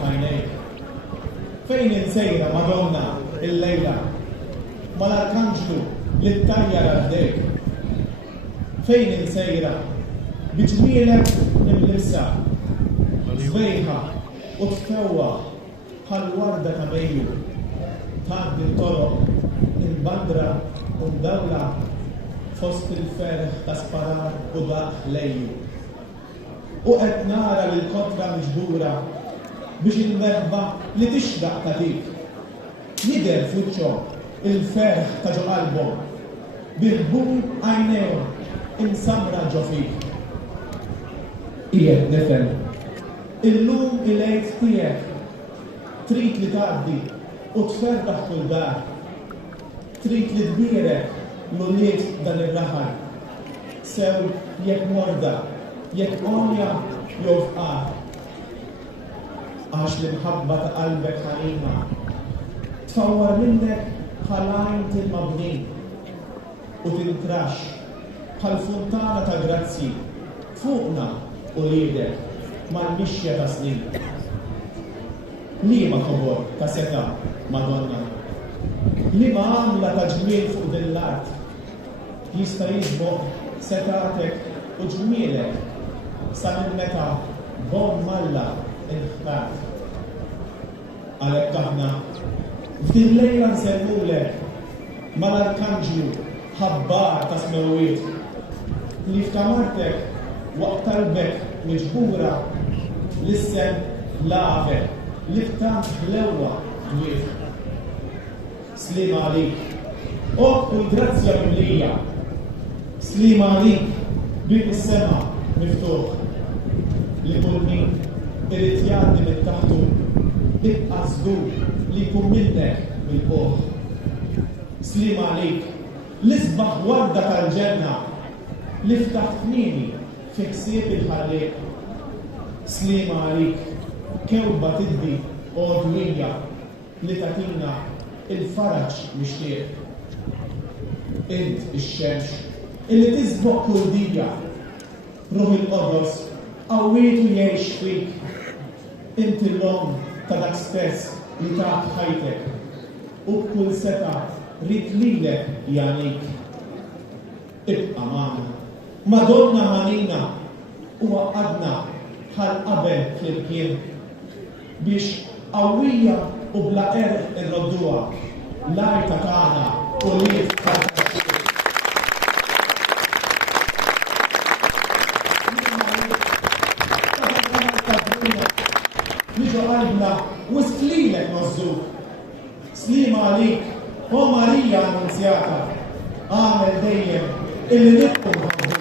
f'għajnejk. Fejn insejra Madonna il-lejla mal-Arkanġlu li ttajjar għaddejk. Fejn insejra biġmielek imlissa żbejħa u tfewwa bħal-warda ta' Mejju tgħaddi t-toroq il-bandra u mdawla fost il-ferħ ta' sparar u daq lejju. U qed nara lill-kotra miġbura biex il-merħba li tixraq ta' dik. Jidher f'wiċċhom il-ferħ ta' ġo qalbhom biħbun għajnejhom imsamra ġo fik. Qiegħed nifhem illum il-għid tiegħek trid li tgħaddi u tferraħ kull dar. Trid li tbierek l-uliet dan ir-raħal. Sew jekk morda, jekk onja jew fqar. Għax l-imħabba ta' qalbek ħanina tfawwar minnek bħal-għajn til-mabnin u tintrax bħal-funtana ta' grazzi fuqna u liedek mal-mixja ta' snin. Liema kobor ta' seta' Madonna, liema għamla ta' ġmiel fuq din l-art jista' jiżbogħ setatek u ġmielek sa minn meta bom malla il-ħtat. Għalhekk aħna f'din lejla nsemmulek mal-Arkanġlu ħabbar ta' smewiet li ftamartek waqt qalbek miġbura l-issem lavek li ftamt l-ewwa dwiet. Slima għalik, ok u grazzja mimlija. Slima għalik bil is-sema miftuħ li kull min irid jgħaddi minn taħtu ibqa' żgur li jkun minnek bil-poħ. Slima għalik l-isbaħ warda tal-ġenna li ftaħt kmieni fi ħsieb il-ħalliq. Slima għalik kewba tiddi għodwija li tatina il-faraġ mixtieq. Int ix-xemx illi tisboq kull dija ruħ il-qodros qawwietu jgħix fik. Inti l-om ta' dak stess li tat ħajtek u b'kull seta' rid lilek jagħnik. Ibqa' magħna Madonna ħanina u għaqadna bħal qabel flimkien biex qawwija u bla erħ irrodduha l-ajta tagħna u liet tal-taxxir. Niġu qalbna u sklilek nożżuk. Slima għalik, o Marija Annunzjata, għamel dejjem illi nibqu nħabbu.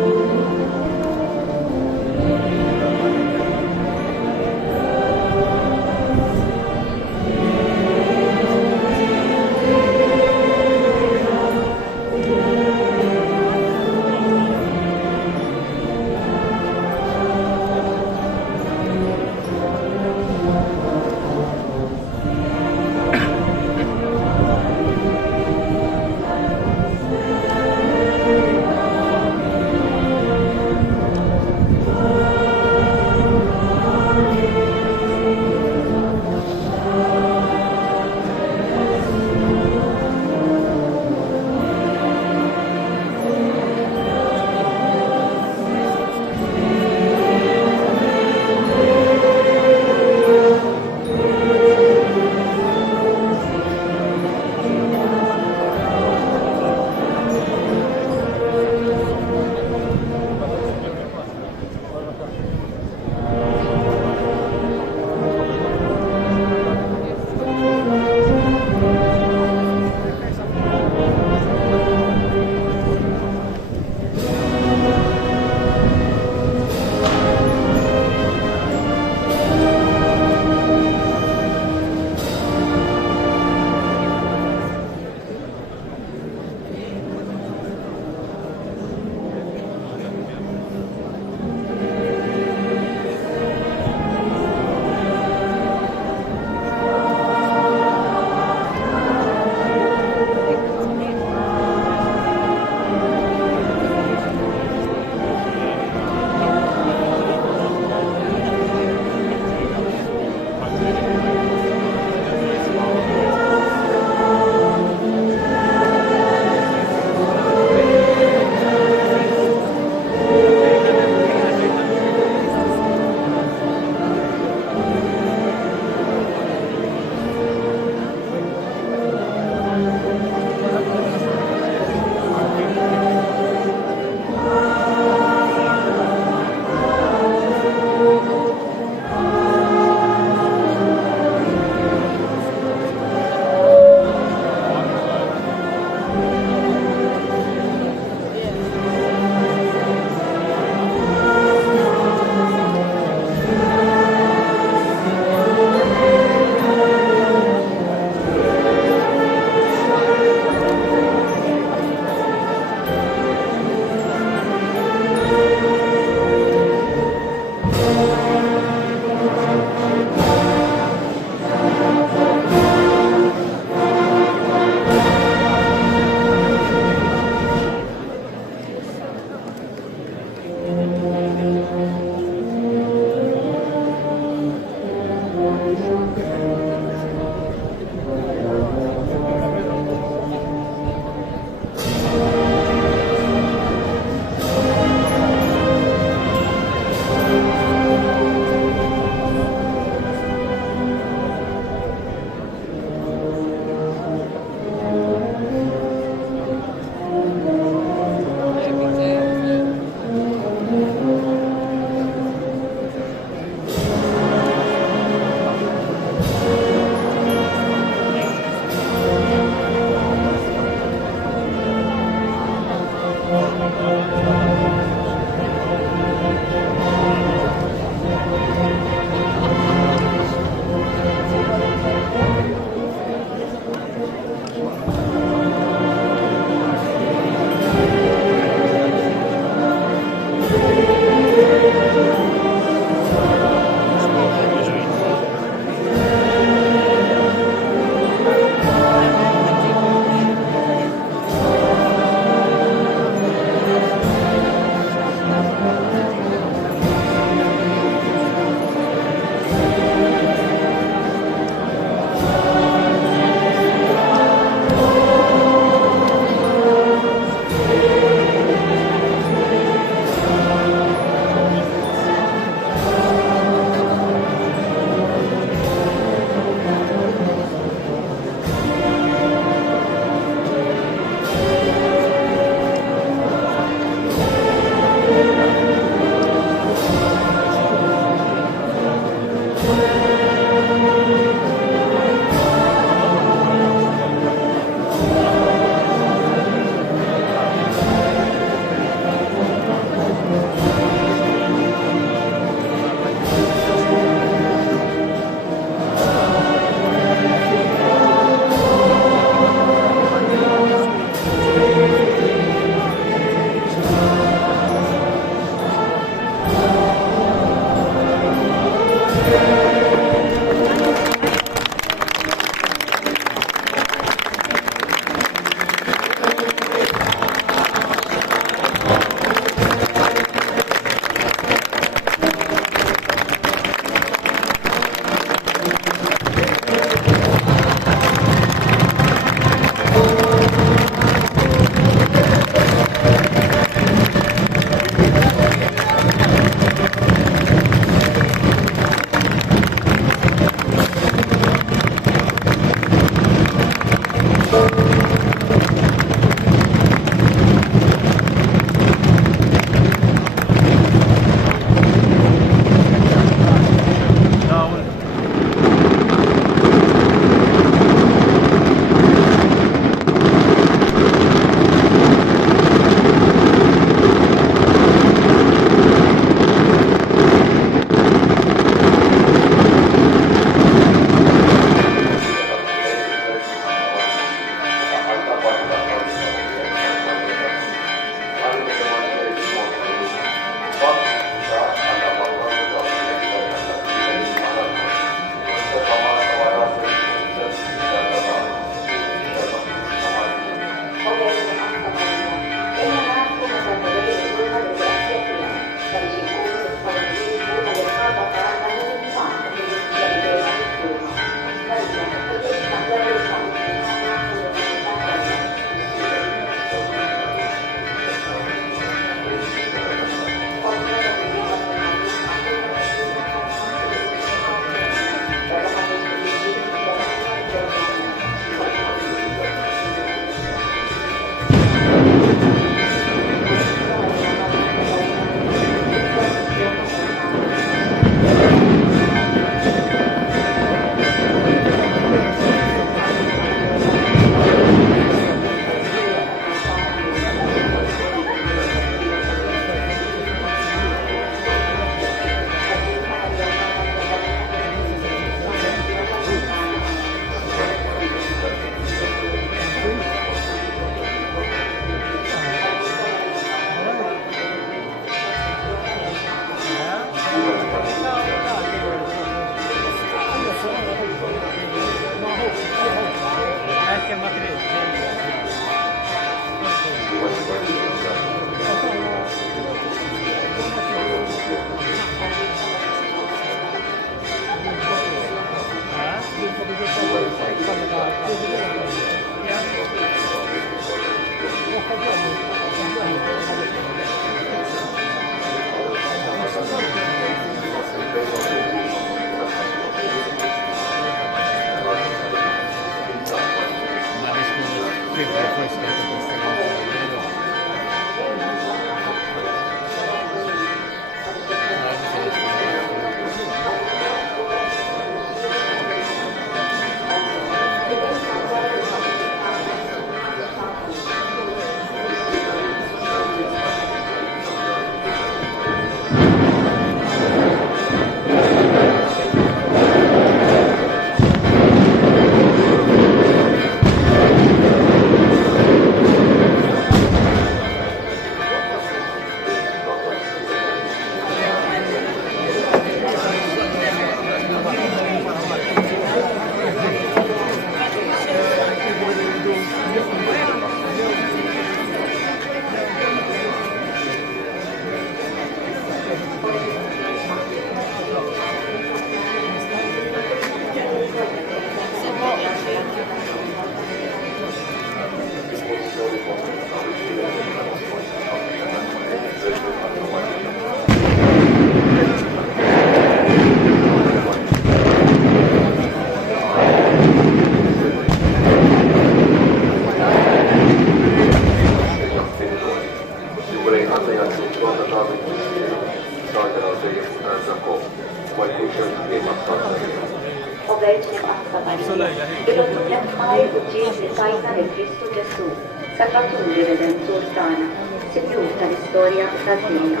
Salvatore Redentor tagħna, Sinjur tal-istorja tad-dinja.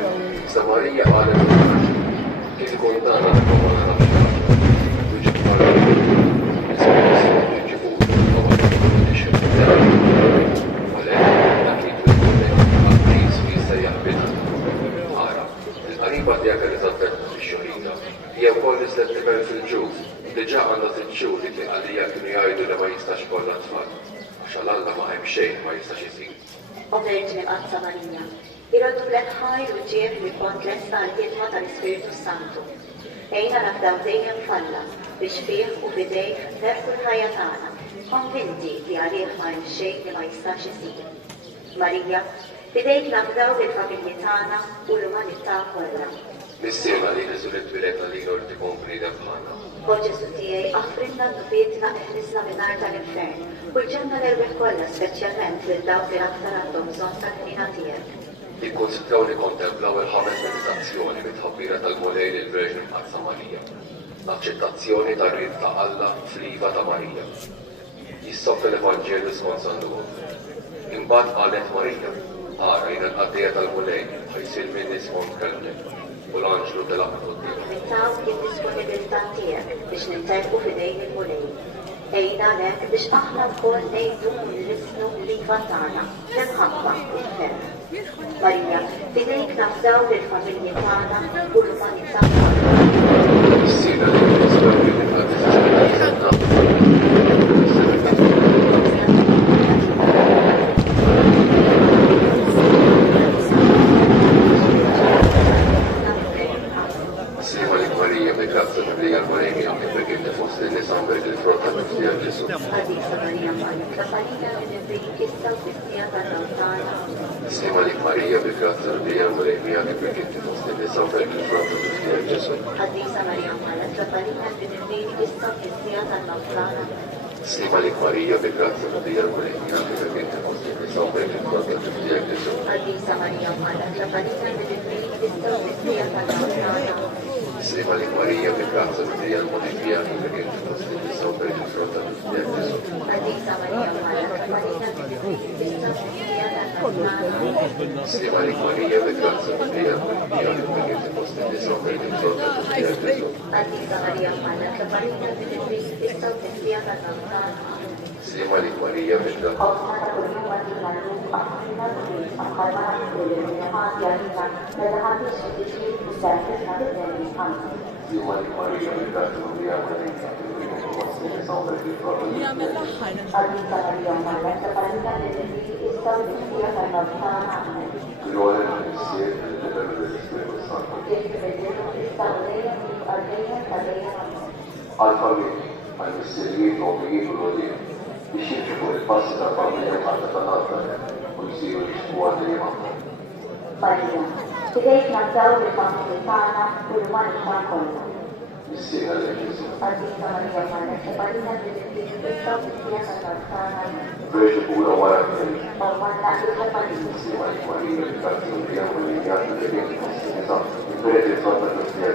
Samarija qalet kif ikun tagħna nkomplu nagħmlu il-qariba tiegħek li taddet fix-xorita hija wkoll nislet tibel fil-ġuf diġà għandha tliet xhur li kien għalija kienu jgħidu li ma jistax ikollha tfal. Għax-Alla ma hemm xejn ma jistax isir. O Verġine Qazza Marija, iroddu lek ħajr u ġieħ li kont lesta l-ħidma tal-Ispiritu Santu. Ejna nafdaw dejjem falla biex fih u bidejh nerfu l-ħajja tagħna, konvinti li għalih ma hemm xejn li ma jistax isir. Marija, bidejk nafdaw lill-familji tagħna u l-umanità kollha. Nissiema li niżul it-twieled li jgħid ikun bniedem bħalna. O Ġesu tiegħi aħfrinna n-nubietna eħlisna minn-nar tal-infern u l-ġenna l-erbeħ kollha speċjalment lil dawk li aktar għandhom bżonn tal-ħnina tiegħek. Ikkunsidraw li kontemplaw il-ħames meditazzjoni mit-tħabbira tal-mulej lill-Verġine Qazza Marija. L-aċċettazzjoni tar-rid ta' Alla fl-iva ta' Marija. Jissok fil-Evanġelju skont San Luka. Imbagħad qalet Marija, ara jiena l-qaddejja tal-mulej ħajsil minni skont kellem. U l-anġlu telaq quddiem. Nittaw id-disponibilità tiegħek biex ninterqu f'idejn il-mulej. Ejna lek biex aħna wkoll ngħidu u nrisnu l-iva tagħna l-imħabba il-ferm. Marija, bidejk nafdaw lill-familji tagħna u l-umanità kollha. Issina li nisperri li Sema li Marija bil-grazza l-bija l-Marija kif inti fost in-nisa u fek il-fronta tiftiegħek Ġesu. Ħaddisa Marija Mala, trabalina bil-bini issa fis-sija tal-Nofrana. Sema li Marija bil-grazza l-bija l-Marija kif inti fost in-nisa u fek il-fronta tiftiegħek Ġesu. Ħaddisa Marija Mala, trabalina bil-bini issa fis-sija tal-Nofrana. Sema li Marija bil-grazza l-bija l-Marija kif inti fost in-nisa u fek il-fronta tiftiegħek Ġesu. Ħaddisa Marija Mala, trabalina bil-bini issa fis-sija tal-Nofrana. Sema li Marija bil-grazza l-bija l-Marija kif inti fost in-nisa u fek il-fronta tiftiegħek Ġesu. Ħaddisa Marija Mala, trabalina bil-bini issa fis-sija tal-Nofrana. Sema li Marija bil-grazza għal-missirijiet u għomijiet u l-għodin biex jibġibu il-passi tal-familja ħatta tal-għadda u jisiru l-isku għaddi għadda. Marija, bidejk nafdaw il-familji tagħna u l-umanità kollha. Missiera dell'Eglise. Ardita Maria, Madre Separina dell'Espirito Santo, sia salvata. Invece pure ora che Ormanda e Separina. insieme a Maria, il cazzo di Dio, gli altri credenti, esatto, in prete e sotto a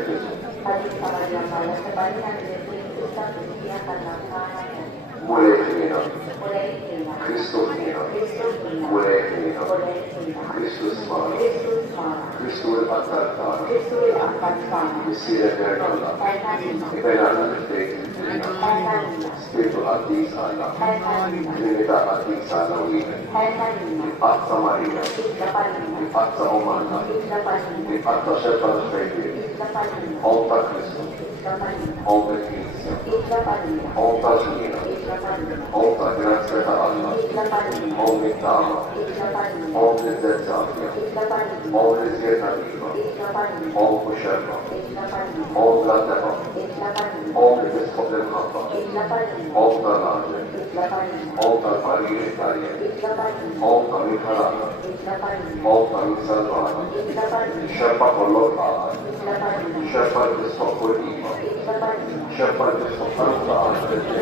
Gesù. Ardita Maria, Madre Separina dell'Espirito Santo, sia salvata. Mulei fino, Volei fina. Cristo fino, Cristo fina. mulei fino, Volei fina. Cristo smano, Cristo smana. Cristo il attartano, Cristo il accanzana. Missiera eterna, Elmanina. e penana del freddo, Elmanina. spirito a Dio alla, Elmanina. Trinità a Dio alla unire, Elmanina. Pazza Maria, Isla Palina. Pazza Omana, Isla Palina. Pazza Scepana Freddi, Isla Palina. Onta Cristo, Isla Palina. Onta Cristo, Isla Palina. Onta Cina, Isla Palina. Onta Grazia da Allah, Isla Palina. Omni Tama, Isla Palina. Omni Zezzafia, Isla Palina. Omni Zierna Viva, Isla Palina. Om Kusherma, Isla Palina. Om Latema, Isla Palina. Om Episcop del Kappa, Isla Palina. Om Talage, Isla Palina. Om Talparire Italia, Isla Palina. Om Tamil Halana, Isla Palina. Om Tamil Salvana, Isla Palina. Sherpa Kollok Ala, Isla Palina. Sherpa Episcop Kodima, Isla Palina. Sherpa Episcop Haruka Ala, Isla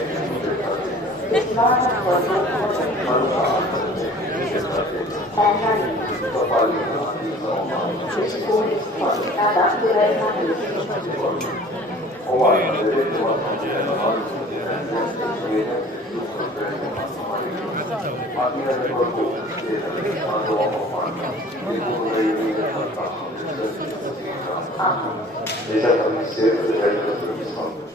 Palina. Elmanina. Topalina, Isa Omar, Cristo Ada Purel Manis. Owana, vedete la ma mi rende qualcosa di chiedere quando uomo manca e uno dei miei fantasmi del servizio di vita. Diciamo mi serve di rendere soddisfatto.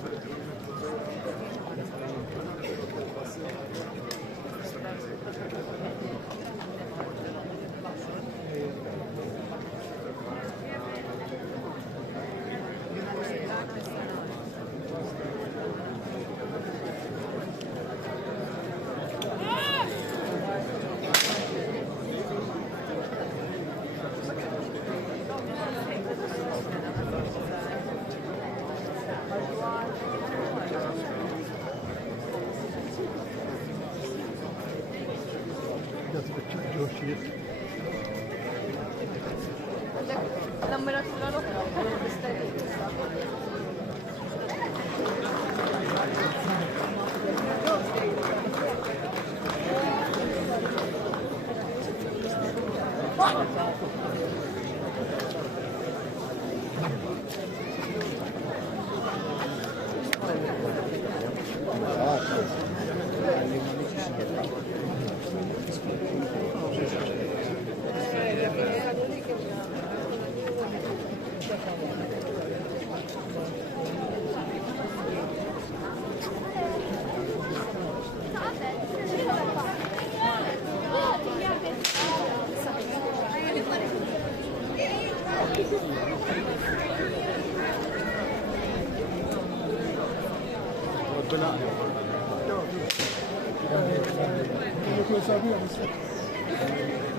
Non me la tirano però questa è ربنا